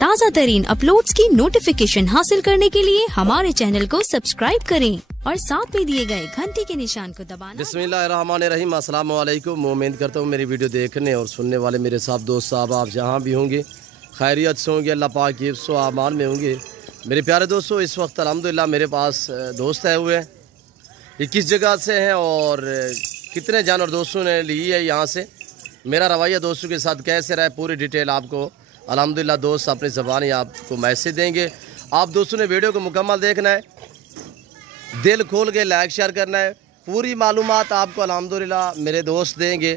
ताज़ा तरीन अपलोड्स की नोटिफिकेशन हासिल करने के लिए हमारे चैनल को सब्सक्राइब करें और साथ में दिए गए घंटी के निशान को दबाना। बिस्मिल्लाहिर्रहमानिर्रहीम। अस्सलाम वालेकुम। उम्मीद करता हूँ मेरी वीडियो देखने और सुनने वाले मेरे साहब दोस्त साहब आप जहाँ भी होंगे खैरियत से होंगे, अल्लाह पाक की हिफ्ज़ व अमान में होंगे। मेरे प्यारे दोस्तों, इस वक्त अल्हम्दुलिल्लाह मेरे पास दोस्त आए हुए हैं। ये किस जगह से हैं और कितने जानवर दोस्तों ने ली है यहाँ से, मेरा रवैया दोस्तों के साथ कैसे रहा है, पूरी डिटेल आपको अल्हम्दुलिल्लाह दोस्त अपनी ज़बानी आपको मैसेज देंगे। आप दोस्तों ने वीडियो को मुकम्मल देखना है, दिल खोल के लाइक शेयर करना है। पूरी मालूमात आपको अल्हम्दुलिल्लाह मेरे दोस्त देंगे।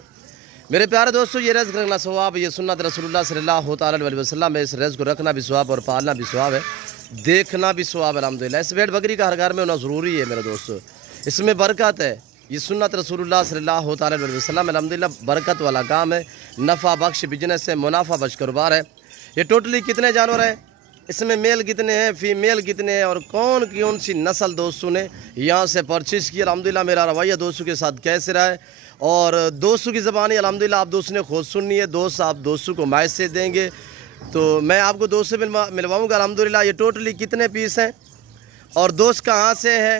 मेरे प्यारे दोस्तों, ये रज़्क़ रखना सवाब, ये सुन्नत रसूलुल्लाह सल्लल्लाहु अलैहि वसल्लम में। इस रज़्क़ को रखना भी सवाब और पालना भी सवाब है, देखना भी सवाब अल्हम्दुलिल्लाह। इस भेड़ बकरी का हर घर में होना ज़रूरी है मेरे दोस्तों, इसमें बरकत है। ये सुन्नत रसूलुल्लाह सल्लल्लाहु अलैहि वसल्लम अल्हम्दुलिल्लाह बरकत वाला काम है, नफ़ा बख्श बिजनेस है, मुनाफा बख्श कारोबार है। ये टोटली कितने जानवर हैं, इसमें मेल कितने हैं, फीमेल कितने हैं और कौन सी नस्ल दोस्तों ने यहाँ से परचेज़ की। अल्हम्दुलिल्लाह मेरा रवैया दोस्तों के साथ कैसे रहा है और दोस्तों की ज़बानी अल्हम्दुलिल्लाह आप दोस्तों ने खुद सुननी है। दोस्त आप दोस्तों को मैसेज देंगे तो मैं आपको दोस्त से मिलवाऊँगा। अल्हम्दुलिल्लाह ये टोटली कितने पीस हैं और दोस्त कहाँ से हैं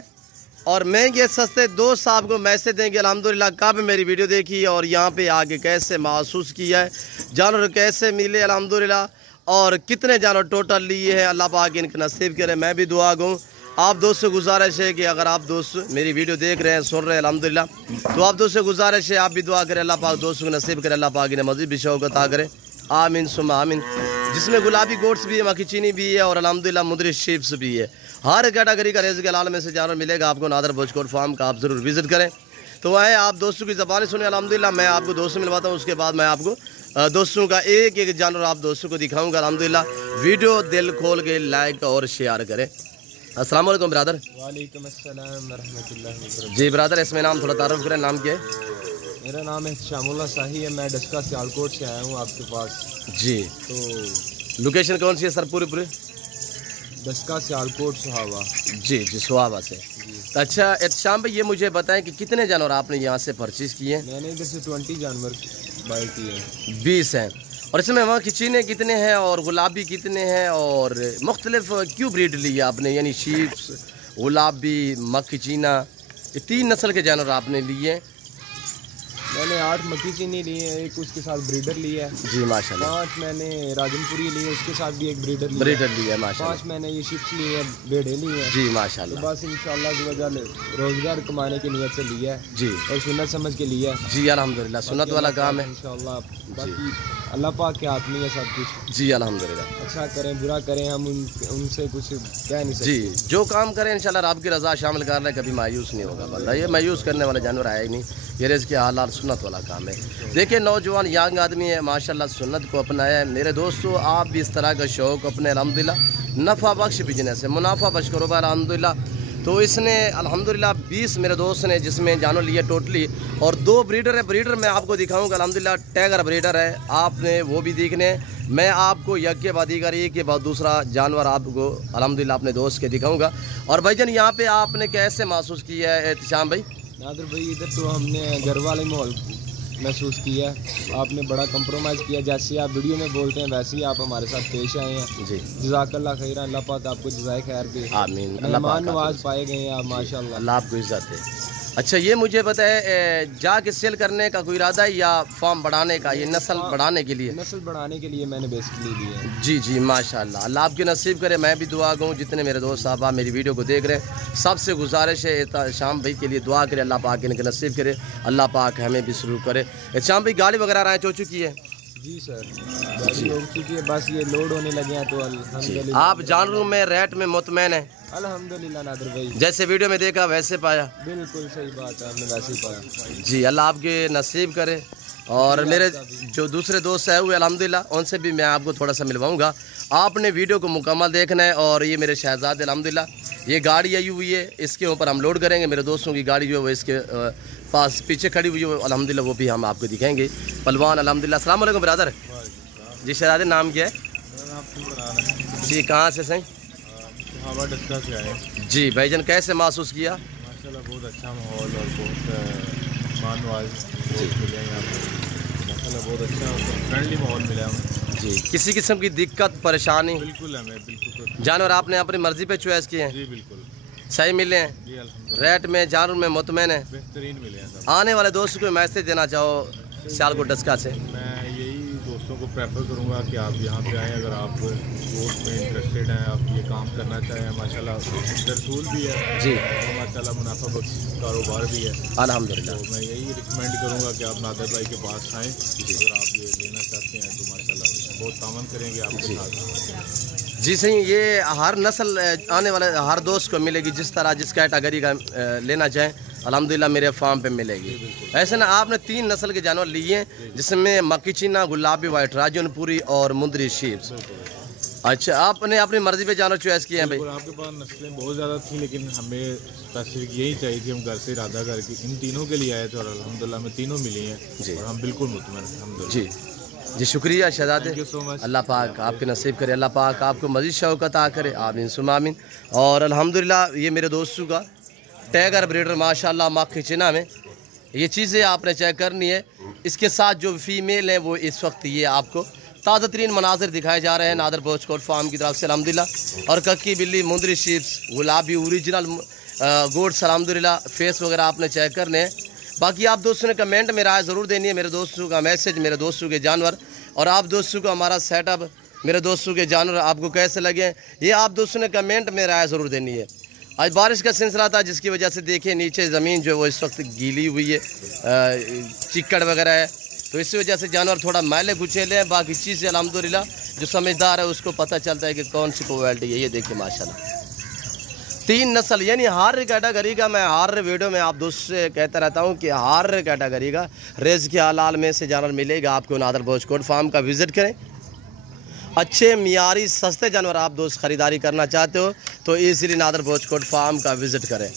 और महंगे सस्ते दोस्त आपको मैसेज देंगे। अल्हम्दुलिल्लाह कब मेरी वीडियो देखी और यहाँ पे आके कैसे महसूस किया है, जानवर कैसे मिले अल्हम्दुलिल्लाह और कितने जानवर टोटल लिए हैं, अल्लाह पाक इनके नसीब करे। मैं भी दुआ गूँ। आप दोस्त से गुजारिश है कि अगर आप दोस्त मेरी वीडियो देख रहे हैं, सुन रहे हैं अल्हम्दुलिल्लाह, तो आप दोस्त से गुजारिश है आप भी दुआ करें, अल्लाह पाक दोस्तों को नसीब करे, अल्लाह पाक इन्हें मज़ीद भी शौक़ अता करे। आमीन सुम्मा आमीन। जिसमें गुलाबी गोट्स भी है, मक्खी चीनी भी है और अल्हम्दुलिल्लाह मुदरी शीप्स भी है। हर कैटेगरी का रिज़्क़ हलाल में से जानवर मिलेगा आपको। नादर भोजकोट फार्म का आप ज़रूर विज़िट करें। तो वह आप दोस्तों की ज़बानी सुने अल्हम्दुलिल्लाह। मैं आपको दोस्तों मिलवाता हूँ, उसके बाद मैं आपको दोस्तों का एक एक जानवर आप दोस्तों को दिखाऊंगा अल्हम्दुलिल्लाह। वीडियो दिल खोल के लाइक और शेयर करें। अस्सलाम वालेकुम ब्रदर। वालेकुम अस्सलाम व रहमतुल्लाहि। जी ब्रदर, इसमें नाम थोड़ा तारुफ करें, नाम क्या है? मेरा नाम है शामुल्लाह शाही है, मैं डस्का सियालकोट से आया हूँ आपके पास। जी, तो लोकेशन कौन सी है सर? पूरी डस्का सियालकोट सुहावा। जी सुहावा से। तो अच्छा एहतशाम भाई, ये मुझे बताएं कि कितने जानवर आपने यहाँ से परचेज़ किए हैं? मैंने इधर से 20 जानवर बाई किए हैं। 20 हैं। और इसमें वहाँ की चीने कितने हैं और गुलाबी कितने हैं और मुख्तलिफ क्यों ब्रीड ली है आपने, यानी शीप्स, गुलाबी, मक्खी चीना, ये 3 नस्ल के जानवर आपने लिए हैं? मैंने 8 मक्खी चीनी लिए हैं, एक उसके साथ ब्रीडर लिया है। जी माशाल्लाह। 5 मैंने राजनपुरी लिए, उसके साथ भी एक ब्रीडर लिया है माशाल्लाह। 5 मैंने ये शिप्स लिए हैं, भेड़े लिए हैं। जी माशाल्लाह। तो बस इंशाअल्लाह रोजगार कमाने की नीयत से लिया है जी और सुन्नत समझ के लिया है। जी अल्हम्दुलिल्लाह, सुन्नत वाला काम है इंशाअल्लाह। बाकी अल्लाह पाक के हाथ में है सब कुछ। जी अल्हम्दुलिल्लाह। अच्छा करें बुरा करें, हम उनसे कुछ कह नहीं सकते। जी, जो काम करें इंशाल्लाह रब की रज़ा शामिल कर लें, कभी मायूस नहीं होगा बंदा। ये मायूस करने वाले जानवर आए ही नहीं, ये रिज़्क़ के हालात सुन्नत वाला काम है। देखिए नौजवान यंग आदमी है माशाल्लाह, सुन्नत को अपनाया है। मेरे दोस्तों, आप भी इस तरह का शौक़ अपने अल्हम्दुलिल्लाह नफ़ा बख्श बिजनेस है, मुनाफा बख्श कारोबार अल्हम्दुलिल्लाह। तो इसने अल्हम्दुलिल्लाह 20 मेरे दोस्त ने जिसमें जानवर लिए टोटली और 2 ब्रीडर है। ब्रीडर मैं आपको दिखाऊंगा अल्हम्दुलिल्लाह, टाइगर ब्रीडर है, आपने वो भी देखने। मैं आपको एक के बाद एक के बाद दूसरा जानवर आपको अल्हम्दुलिल्लाह अपने दोस्त के दिखाऊंगा। और भाईजान यहाँ पे आपने कैसे महसूस किया है एहतशाम भाई? नादिर भाई, इधर तो हमने घर वाले माहौल महसूस किया है। आपने बड़ा कंप्रोमाइज़ किया, जैसे आप वीडियो में बोलते हैं वैसे ही आप हमारे साथ पेश आए हैं। जी जज़ाकल्लाह खैर, अल्लाह पाक आपको जज़ाए खैर दे। आमीन। मेहमान नवाज पाए गए हैं आप माशाल्लाह, अल्लाह आपको इज़्ज़त दे। अच्छा ये मुझे बताए, जाके सेल करने का कोई इरादा है या फार्म बढ़ाने का, ये नस्ल बढ़ाने के लिए? नस्ल बढ़ाने के लिए मैंने बेसिकली लिए हैं। जी जी माशाल्लाह, अल्लाह आपके नसीब करे। मैं भी दुआ करूँ, जितने मेरे दोस्त साहब मेरी वीडियो को देख रहे हैं सबसे गुजारिश है शाम भाई के लिए दुआ करे, अल्लाह पाक इनके नसीब करे, अल्लाह पाक हमें भी शुरू करे। शाम भाई गाड़ी वगैरह राइट हो चुकी है? जी सर, गाड़ी हो चुकी है, बस ये लोड होने लगे हैं। तो अल्हम्दुलिल्लाह आप जानवरों में रेट में मुतमैन है? अल्हम्दुलिल्लाह नादिर भाई, जैसे वीडियो में देखा वैसे पाया? बिल्कुल सही बात है, हमने वैसे ही पाया। जी अल्लाह आपके नसीब करे। और मेरे जो दूसरे दोस्त है हुए अल्हम्दुलिल्लाह, उनसे भी मैं आपको थोड़ा सा मिलवाऊंगा। आपने वीडियो को मुकम्मल देखना है। और ये मेरे शहजाद अल्हम्दुलिल्लाह, ये गाड़ी आई हुई है, इसके ऊपर हम लोड करेंगे। मेरे दोस्तों की गाड़ी जो है वो इसके पास पीछे खड़ी हुई है अल्हम्दुलिल्लाह, वो भी हम आपको दिखाएंगे। पलवान अल्हम्दुलिल्लाह। अस्सलाम वालेकुम ब्रदर। जी शहजादे, नाम क्या है? जी कहाँ से सही? डस्का से आए। जी भाईजान, कैसे महसूस किया? माशाल्लाह बहुत अच्छा माहौल और बहुत मानवाज मिले यहाँ पर, माशाल्लाह बहुत अच्छा फ्रेंडली माहौल मिला हमें। जी। किसी किस्म की दिक्कत परेशानी? बिल्कुल हमें बिल्कुल। जानवर आपने अपनी मर्जी पे चॉइस किए हैं? जी बिल्कुल। सही मिले हैं? जी अल्हम्दुलिल्लाह। रेट में, जानवर में मुतमईन है? बेहतरीन मिले हैं सब। आने वाले दोस्तों को मैसेज देना चाहो सियालकोट डस्का से? मैं यही दोस्तों को प्रेफर करूँगा कि आप यहाँ पे आएँ, अगर आप गोश्त में इंटरेस्टेड हैं, आप ये काम करना चाहें, माशाल्लाह रसूल भी है जी, और माशाल्लाह मुनाफा बख्श कारोबार भी है। अल्हम्दुलिल्लाह। तो मैं यही रिकमेंड करूँगा कि आप नादर भाई के पास आएँ। अगर आप ये लेना चाहते हैं तो माशाल्लाह बहुत तामन करेंगे आपके साथ। जी सही। ये हर नस्ल आने वाले हर दोस्त को मिलेगी, जिस तरह जिस कैटेगरी का लेना चाहें अल्हम्दुलिल्लाह मेरे फार्म पे मिलेगी। ऐसे ना आपने 3 नस्ल के जानवर लिए हैं, जिसमें मक्की चीना, गुलाबी वाइट, राजनपुरी और मुंदरी शीप्स। अच्छा, आपने अपनी मर्जी पे जानवर चॉइस किए हैं भाई? आपके पास नस्लें बहुत ज़्यादा थी, लेकिन हमें स्पेसिफिक यही चाहिए थी। हम घर से इरादा करके इन तीनों के लिए आए थे और अल्हम्दुलिल्लाह में तीनों मिली हैं जी। और हम बिल्कुल मुतमईन हैं अल्हम्दुलिल्लाह। जी जी, शुक्रिया शहजादे। Thank you so much. Allah पाक आपके नसीब करे, अल्लाह पाक आपको मज़ीद शौक़ अता करे, आमीन सुम आमीन। और अल्हम्दुलिल्लाह ये मेरे दोस्तों का टाइगर ब्रीडर माशाल्लाह मक्की चीना में ये चीज़ें आपने चेक करनी है। इसके साथ जो फीमेल है वो इस वक्त ये आपको ताज़ा तरीन मनाजिर दिखाए जा रहे हैं नादर बोचकोट फार्म की तरफ से अल्हम्दुलिल्लाह। और कक्की बिल्ली, मुंदरी शीप्स, गुलाबी ओरिजिनल गोड्स अल्हम्दुलिल्लाह। फेस वगैरह आपने चेक करने हैं। बाकी आप दोस्तों ने कमेंट में राय ज़रूर देनी है। मेरे दोस्तों का मैसेज, मेरे दोस्तों के जानवर और आप दोस्तों को हमारा सेटअप, मेरे दोस्तों के जानवर आपको कैसे लगे, ये आप दोस्तों ने कमेंट में राय ज़रूर देनी है। आज बारिश का सिलसिला था, जिसकी वजह से देखिए नीचे ज़मीन जो है वो इस वक्त गीली हुई है, चिक्कड़ वगैरह है, तो इसी वजह से जानवर थोड़ा मैले कुचेले हैं। बाकी चीज़ें अल्हम्दुलिल्लाह जो समझदार है उसको पता चलता है कि कौन सी क्वालिटी है। ये देखिए माशाल्लाह 3 नस्ल, यानी हर कैटेगरी का मैं हर वीडियो में आप दोस्तों से कहता रहता हूँ कि हर कैटेगरी का रेज़ के हलाल में से जानवर मिलेगा आपको। नादर बोचकोट फार्म का विज़िट करें। अच्छे मियारी सस्ते जानवर आप दोस्त ख़रीदारी करना चाहते हो तो ईज़िली नादर बोचकोट फार्म का विज़िट करें।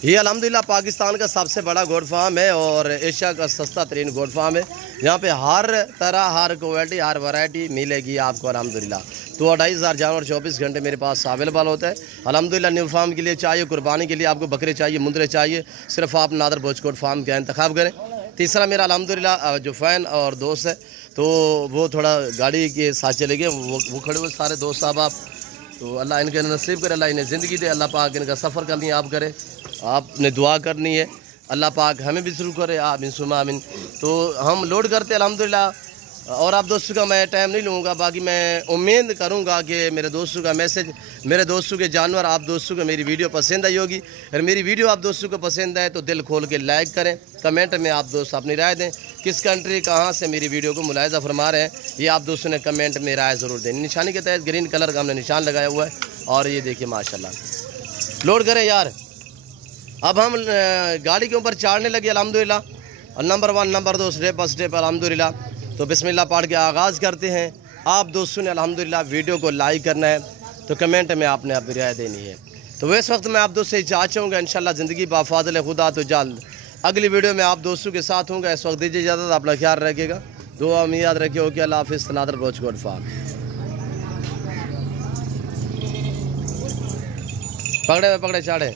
ये अल्हम्दुलिल्लाह पाकिस्तान का सबसे बड़ा गोड फार्म है और एशिया का सस्ता तरीन गोड फार्म है। यहाँ पे हर तरह, हर क्वालिटी, हर वैरायटी मिलेगी आपको अल्हम्दुलिल्लाह। तो 2500 जानवर 24 घंटे मेरे पास अवेलेबल होता है अल्हम्दुलिल्लाह। न्यू फार्म के लिए चाहिए, कुर्बानी के लिए आपको बकरे चाहिए, मुंदरे चाहिए, सिर्फ आप नादर बोचकोट फार्म का इंतखाब करें। तीसरा मेरा अल्हम्दुलिल्लाह जो फ़ैन और दोस्त है तो वो थोड़ा गाड़ी के साथ चले गए, वो खड़े हुए सारे दोस्त साहब आप, तो अल्लाह इनके नसीब करे, अल्लाह इन्हें ज़िंदगी दे, अल्लाह पाक इनका सफ़र करनी आप करें, आपने दुआ करनी है, अल्लाह पाक हमें भी शुरू करे, आमीन सुमा आमीन। तो हम लोड करते अल्हम्दुलिल्लाह। और आप दोस्तों का मैं टाइम नहीं लूँगा। बाकी मैं उम्मीद करूँगा कि मेरे दोस्तों का मैसेज, मेरे दोस्तों के जानवर आप दोस्तों को मेरी वीडियो पसंद आई होगी। अगर मेरी वीडियो आप दोस्तों को पसंद आए तो दिल खोल के लाइक करें, कमेंट में आप दोस्त अपनी राय दें, किस कंट्री कहाँ से मेरी वीडियो को मुलाहिज़ा फरमा रहे हैं ये आप दोस्तों ने कमेंट में राय ज़रूर दें। निशानी के तहत ग्रीन कलर का हमने निशान लगाया हुआ है और ये देखिए माशाल्लाह। लोड करें यार। अब हम गाड़ी के ऊपर चढ़ने लगे अल्हम्दुलिल्लाह। और नंबर 1, नंबर 2 स्टेप अल्हम्दुलिल्लाह। तो बिस्मिल्लाह पढ़ के आगाज़ करते हैं। आप दोस्तों ने अल्हम्दुलिल्लाह वीडियो को लाइक करना है तो कमेंट में आपने अपनी राय देनी है। तो इस वक्त मैं आप दोस्तों से इजाज़त चाहूँगा, इंशाल्लाह ज़िंदगी बाफ़ाज़िल खुदा तो जल्द अगली वीडियो में आप दोस्तों के साथ होंगे। इस वक्त दीजिए इजाज़त, अपना ख्याल रखिएगा, दुआ में याद रखिए। ओके, अल्लाह हाफ़िज़। नादर बोचकोट फार्म। पकड़े चाड़े।